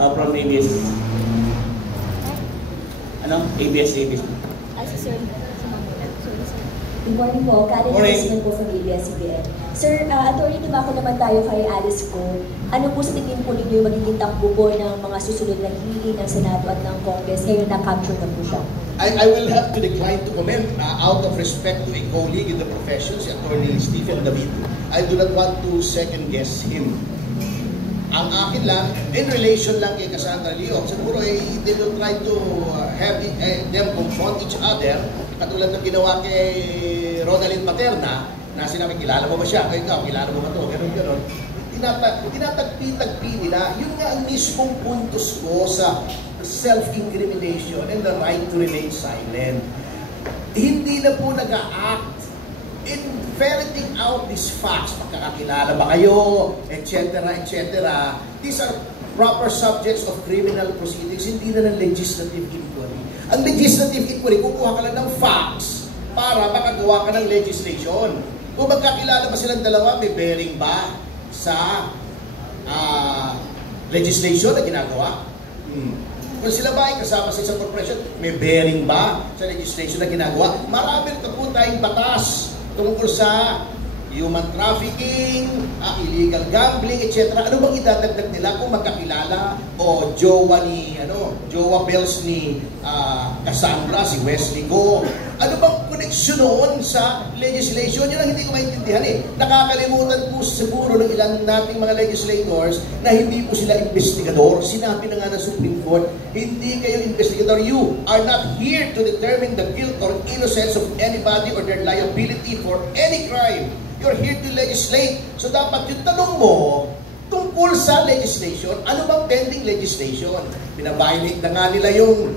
From ABS. Ano? ABS. Si Sir. Good morning po. Karen Investment po from ABS-CBN. Sir, attorney, dumako naman tayo kay Alice Go. Ano po sa tingin po ninyo yung magiging takbo po ng mga susunod na hearing ng Senado at ng Congress ngayon na-capture na po siya? I will have to decline to comment out of respect to a colleague in the profession, si Attorney Stephen David. I do not want to second guess him. Ang akin lang, in relation lang kay Cassandra Leong, siguro they will try to have them confront each other, katulad ng ginawa kay Ronaldin Paterna, na sinabi, kilala mo ba siya? Ikaw, kilala mo ba ito? Ganon. Tinatagpi-tagpi nila, yun nga ang mismong puntos ko sa self-incrimination and the right to remain silent. Hindi na po nag-a-act in ferreting out these facts, magkakakilala ba kayo, etc., etc. These are proper subjects of criminal proceedings, hindi na ng legislative inquiry. Ang legislative inquiry, kukuha ka lang ng facts para makagawa ka ng legislation. Kung magkakilala ba silang dalawa, may bearing ba sa legislation na ginagawa? Kung sila ba ay kasama sa isang corporation, may bearing ba sa legislation na ginagawa? Marami na po tayong batas tungkol sa human trafficking, illegal gambling, etc. Ano bang idadagdag nila kung magkakilala o jowa bells ni Cassandra, si Wesley Go? Ano bang connection noon sa legislation? Yun ang hindi ko maintindihan eh. Nakakalimutan po siguro ng ilan nating mga legislators na hindi po sila investigador. Sinabi na nga ng Supreme Court, hindi kayo investigador. You are not here to determine the guilt or innocence of anybody or their liability for any crime. You're here to legislate. So dapat yung tanong mo, tungkol sa legislation, ano bang pending legislation? Binabiolate na nga nila yung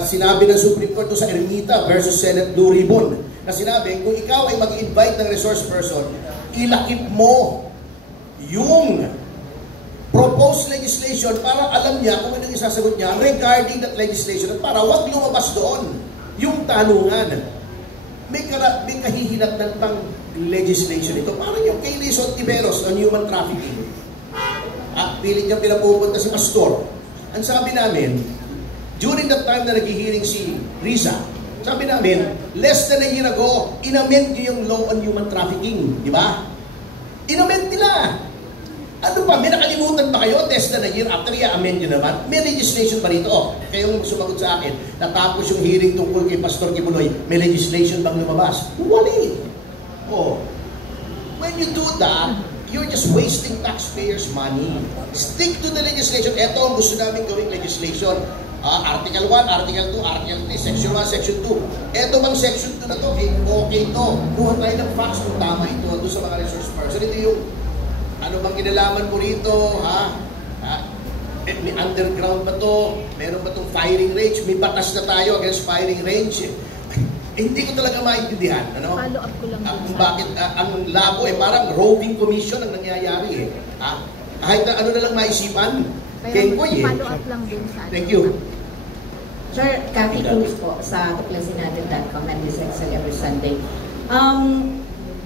sinabi ng Supreme Court sa Ermita versus Senate Blue Ribbon na sinabi, kung ikaw ay mag-invite ng resource person, ilakip mo yung proposed legislation para alam niya kung anong isasagot niya regarding that legislation at para wag lumabas doon yung tanungan. May kahihinatnan pang legislation ito. Parang yung kay Lizon Tiberos on human trafficking. At pilit niya pinapupunta si Pastor. Ang sabi namin, during that time na nag-hearing si Risa, sabi namin, less than a year ago, inamend niyo yung law on human trafficking. Di ba? Inamend nila. Ano pa? May nakalimutan ba kayo? Less than a year after i-amend nyo naman? May legislation pa rito. Kayong sumagot sa akin, natapos yung hearing tungkol kay Pastor Kibuloy, may legislation bang lumabas? Wali. Oh. When you do that, you're just wasting taxpayers' money. Stick to the legislation. Ito ang gusto namin gawing legislation. Article 1, Article 2, Article 3, Section 1, Section 2. Ito bang Section 2 na to? Okay to. Kuha tayo ng facts kung tama ito doon sa mga resource person. Ito yung ano bang kinalaman mo rito? May underground ba to? Meron ba itong firing range? May batas na tayo against firing range. Hindi ko talaga maintindihan. Ano? Follow up ko lang. Kung bakit ang labo parang roving commission ang nangyayari kahit na ano na lang maisipan. Follow up lang din sa Thank you. Sir, Cathy Cruz po sa tuplasinnatin.com and this Excel every Sunday.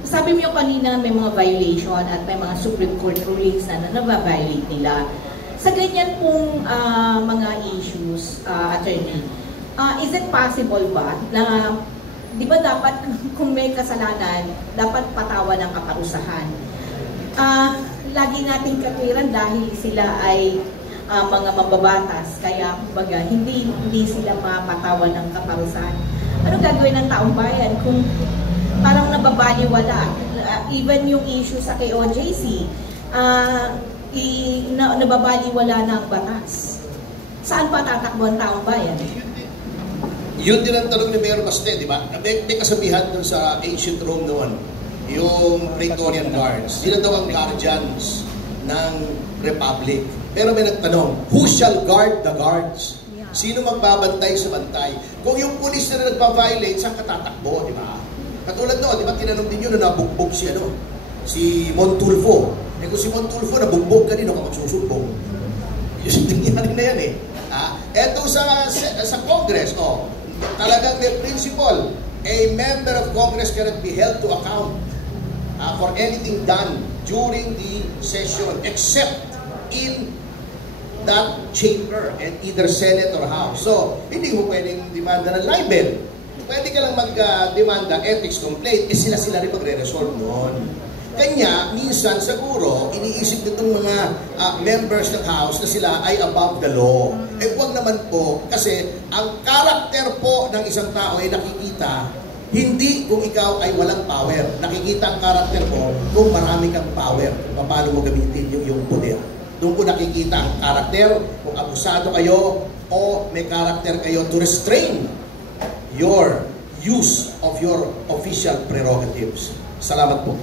Sabi mo kanina may mga violation at may mga Supreme Court rulings na nababiolate nila. Sa ganyan pong mga issues, attorney, is it possible ba na, di ba dapat kung may kasalanan, dapat patawan ng kaparusahan? Lagi nating katwiran dahil sila ay mga mababatas, kaya kumbaga hindi sila mapatawan ng kaparusahan. Ano gagawin ng taong bayan kung parang nababaliwala? Even yung issue sa KOJC, nababaliwala ng batas. Saan pa tatakbo ang taong bayan? Yun din ang tanong ni Mayor Baste, di ba? May kasabihan dun sa ancient Rome noon, yung Praetorian Guards. Sila daw ang guardians ng Republic. Pero may nagtanong, who shall guard the guards? Sino magbabantay sa bantay? Kung yung pulis na nagpa-violate, saan katatakbo, di ba? Katulad noon, di ba, tinanong din yun na nabugbog si Montulfo. Kung si Montulfo nabugbog, kanino ka magsusumbong? Yung nangyari na yan Eto sa Congress, talagang may principle, a member of Congress cannot be held to account for anything done during the session except in that chamber and either Senate or House. So, hindi mo pwedeng demanda ng libel. Pwede ka lang mag-demanda ethics complaint, sila rin magre-resolve noon. Kanya, minsan siguro, iniisip nitong mga members ng House na sila ay above the law. Huwag naman po, kasi ang karakter po ng isang tao ay nakikita, hindi kung ikaw ay walang power. Nakikita ang karakter mo kung marami kang power, kung paano mo gamitin yung poder. Doon ko nakikita ang karakter, kung abusado kayo o may karakter kayo to restrain your use of your official prerogatives. Salamat po.